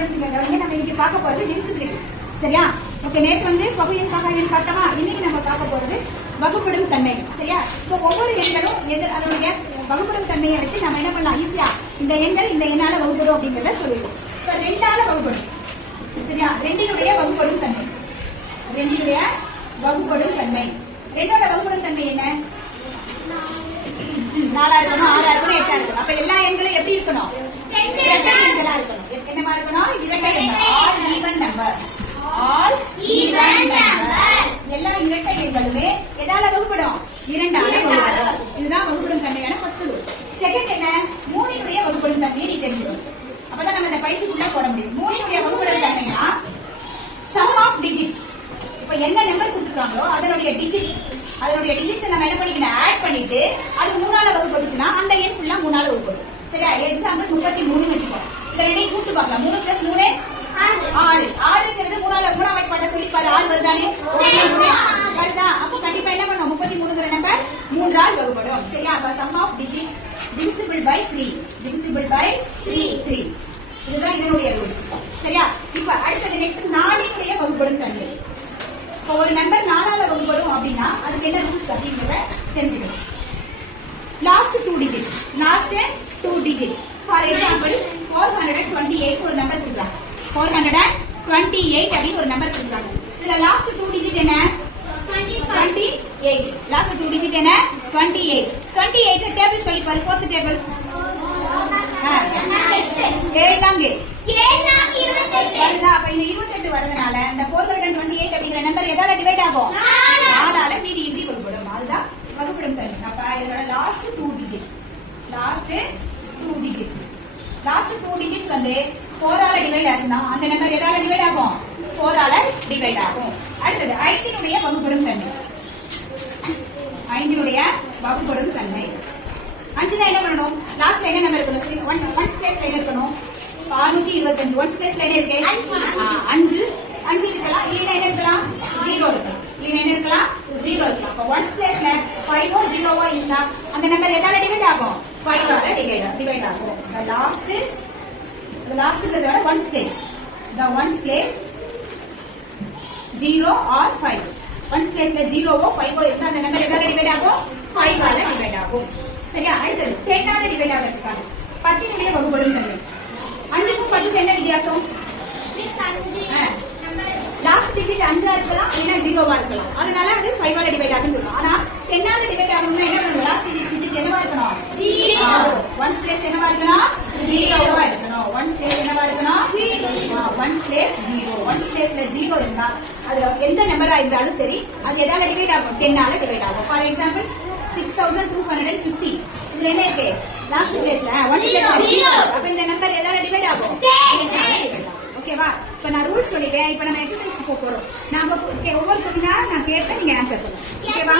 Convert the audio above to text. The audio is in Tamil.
நம்ம இன்னைக்கு பார்க்க போறது டிவிசிபிலிட்டி. சரியா? ஓகே, நேற்று வந்து பகுயன் பகாயன் பார்த்தவா, இன்னைக்கு நம்ம பார்க்க போறது வகுப்படும் தன்மை. சரியா? இப்போ ஒவ்வொரு எண்களும் அதனுடைய வகுப்படும் தன்மையை வச்சு நம்ம என்ன பண்ணலாம், ஈஸியா இந்த எண்கள் இந்த எண்ணால வகுப்படும் அப்படிங்கிறத சொல்லிடுவோம். இப்ப 2ஆல வகுப்படும். சரியா? 2னுடைய வகுப்படும் தன்மை, 2னுடைய வகுப்படும் தன்மை. 2ஓட வகுப்படும் தன்மை என்ன? 4 இருக்கணும், 6 இருக்கணும், 8 இருக்கணும். அப்ப எல்லா எண்களும் எப்படி இருக்கணும்? இரட்டை எண்களா இருக்கணும். என்னமா இருக்கணும்? இரட்டை எண்கள். All even number. All even number. எல்லா இரட்டை எண்களுமே எதால வகுப்படும்? 2ஆல வகுப்படும். இதுதான் வகுப்படும் தன்மையான ஃபர்ஸ்ட் ரூல். செகண்ட் என்ன? 3னுடைய வகுப்படும் தன்மையை நீ தெரிஞ்சுக்கணும். அப்பதான் நம்ம இந்த பயிற்சிக்குள்ள போட முடியும். 3னுடைய வகுப்படும் தன்மைனா சம் ஆஃப் டிஜிட்ஸ். இப்ப என்ன நம்பர் கொடுத்துருக்காங்களோ அதனுடைய டிஜிட்ஸ் நம்ம என்ன பண்ணிக்கணும், ஆட் பண்ணிட்டு அது 3ஆல வகுப்படுச்சுன்னா அந்த எண் ஃபுல்லா 3ஆல வகுப்படும். சரியா? எக்ஸாம்பிள் 33 வச்சுக்கோ. இந்த ரெண்டையும் கூட்டு பார்க்கலாம். 3 + 3 6. 6ங்கிறது 3ஆம் வாய்ப்பாட்டை சொல்லி பாரு. 6 வருதானே? வருதா? அப்ப கண்டிப்பா என்ன பண்ணுவோம், 33ங்கிற நம்பர் 3ஆல் வகுப்படும். சரியா? அப்ப sum of digits divisible by 3. divisible by 3. இதுதான் இதனுடைய ரூல்ஸ். சரியா? இப்ப அடுத்தது நெக்ஸ்ட் 4னுடைய வகுப்படும் தன்மை. இப்போ ஒரு நம்பர் 4ஆல வகுப்படும் அப்படின்னா அதுக்கு என்ன ரூல்ஸ் அப்படிங்கறத தெரிஞ்சுக்கணும். Last 2 digit. ஃபார் எக்ஸாம்பிள் 428 ஒரு நம்பர் கொடுக்குறாங்க. 428 அப்படின்னு ஒரு நம்பர் கொடுக்குறாங்க. இதுல லாஸ்ட் 2 டிஜிட் என்ன? 28. லாஸ்ட் 2 டிஜிட் என்ன? 28. 28 டேபிள் சொல்லி பாரு. 4th table. 7 தாங்க. 28 அப்ப இந்த 28 வரதுனால இந்த 428 அப்படிங்கிற நம்பர் எதால டிவைட் ஆகும்? 4ஆல மீதி இன்றி வகுப்படும். அதுதான் வகுப்படும் தன்மை. அப்ப இதோட லாஸ்ட் 2 டிஜிட்ஸ் வந்து 4ஆல டிவைட் ஆச்சுன்னா அந்த நம்பர் எதால டிவைட் ஆகும்? 4ஆல டிவைட் ஆகும். அடுத்தது 5னுடைய வகுப்படும் தன்மை. 5னுடைய வகுப்படும் தன்மை. 5 தான் என்ன பண்ணணும்? லாஸ்ட்ல என்ன நம்பர் இருக்கணும்? 1 பிளேஸ்ல என்ன இருக்கணும்? 625. 1 பிளேஸ்ல என்ன இருக்கு? 5 இருக்கலாம். இல்லைன்னா என்ன இருக்கலாம்? 0 இருக்கலாம். அப்ப 1 பிளேஸ்ல 5 0 இருந்தா அந்த நம்பர் எதால டிவைட் ஆகும்? 5ஆல டிவைட் ஆகும். லாஸ்ட்ங்கிறதோட 1 பிளேஸ். The 1 place 0 or 5. 1 பிளேஸ்ல 0 5 இருந்தா அந்த நம்பர் எதால டிவைட் ஆகும்? 5ஆல டிவைட் ஆகும். சரியா? அடுத்தது 10ஆல டிவைட் ஆகிறதுக்கான 10னுடைய வகுப்படும் தன்மை. 5க்கும் 10க்கும் என்ன வித்தியாசம்? லாஸ்ட் டிஜிட் 5ஆ இருக்கலாம், இல்லைன்னா 0வா இருக்கலாம். அதனால அது 5ஆல டிவைட் ஆகுன்னு சொல்றோம். ஆனா 10ஆல டிவைட் ஆகணும்னா என்ன பண்ணணும்? லாஸ்ட் டிஜிட் என்னவா இருக்கணும்? 0. 1 பிளேஸ் என்னவா இருக்கணும்? 0வா இருக்கணும். 1 பிளேஸ் என்னவா இருக்கணும்? 1 பிளேஸ் 0. 1 பிளேஸ்ல 0 இருந்தா அதுல எந்த நம்பரா இருந்தாலும் சரி அது எதால டிவைட் ஆகும்? 10ஆல டிவைட் ஆகும். For example 6250. இதுல என்ன இருக்கு? லாஸ்ட் பிளேஸ்ல 1 பிளேஸ் 0. அப்ப இந்த நம்பர் எதால டிவைட் ஆகும்? 10ஆல டிவைட் ஆகும். ஓகேவா? இப்ப நான் ரூல்ஸ் சொல்லிட்டேன். இப்ப நம்ம எக்ஸசைஸ்க்கு போறோம். நாம ஒவ்வொரு கொஸ்டினா நான் கேட்பேன், நீங்க ஆன்சர் பண்ணுங்க. ஓகேவா?